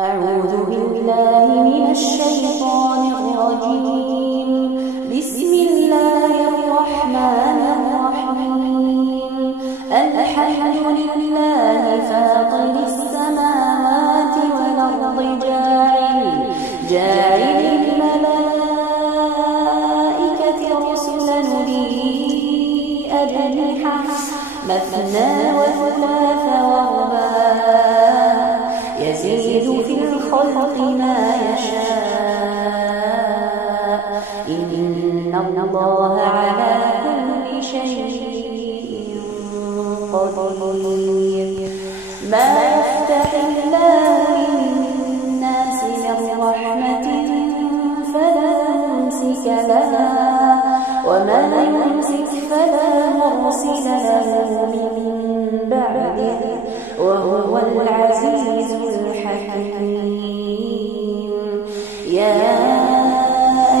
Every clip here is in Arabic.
أعوذ بالله من الشيطان الرجيم. بسم الله الرحمن الرحيم. الحمد لله فاطر السماوات والأرض جاعل الملائكة رسلا أولي أجنحة مثنى وثلاث ورباع يزيد في الخلق ما يشاء إن الله على كل شيء قدير. ما يفتح الله للناس من رحمة فلا ممسك لها وما يمسك فلا مرسل له من بعده وهو العزيز الحكيم. يا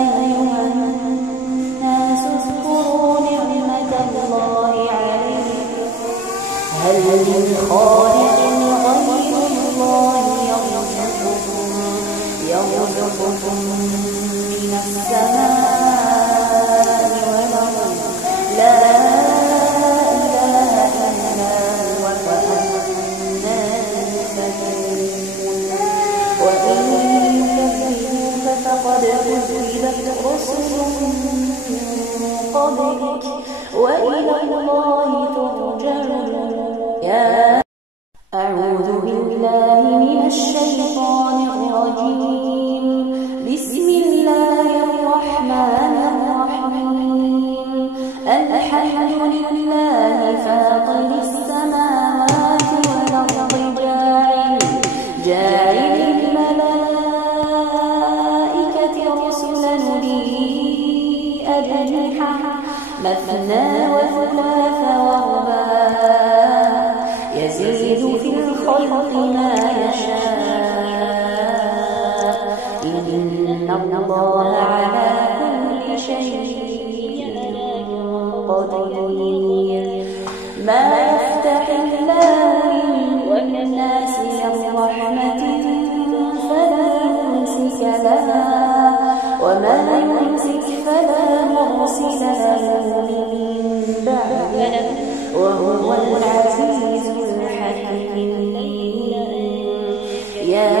أيها الناس اذكروا نعمة الله عليكم هل من خالق غير الله يرزقكم من السماء والأرض لا إله إلا هو فأنا تؤفكون. وإن يكذبوك فقد كذبت رسل من قبلك وإلى الله ترجع الأمور. أعوذ بالله من الشيطان الرجيم. بسم الله الرحمن الرحيم. الحمد لله فاطر السماوات والأرض جاعل الملائكة رسلا أولي أجنحة مثنى وثلاث ورباع يزيد في الخلق ما يشاء إن الله على كل شيء قدير. ما يفتح الله للناس من رحمة فلا ممسك لها وما يمسك فلا مرسل له من بعده وهو العزيز الحكيم. يا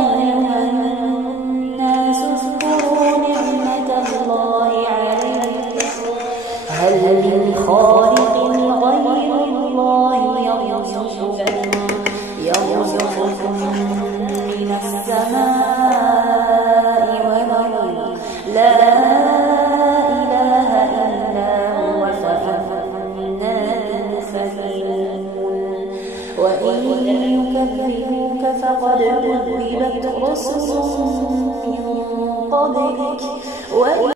أيها الناس اذكروا نعمة الله عليكم هل من خالق غير الله يرزقكم من السماء والأرض لا إله إلا هو فأنا تؤفكون. وإن يكذبوك فقد كذبت رسل من قبلك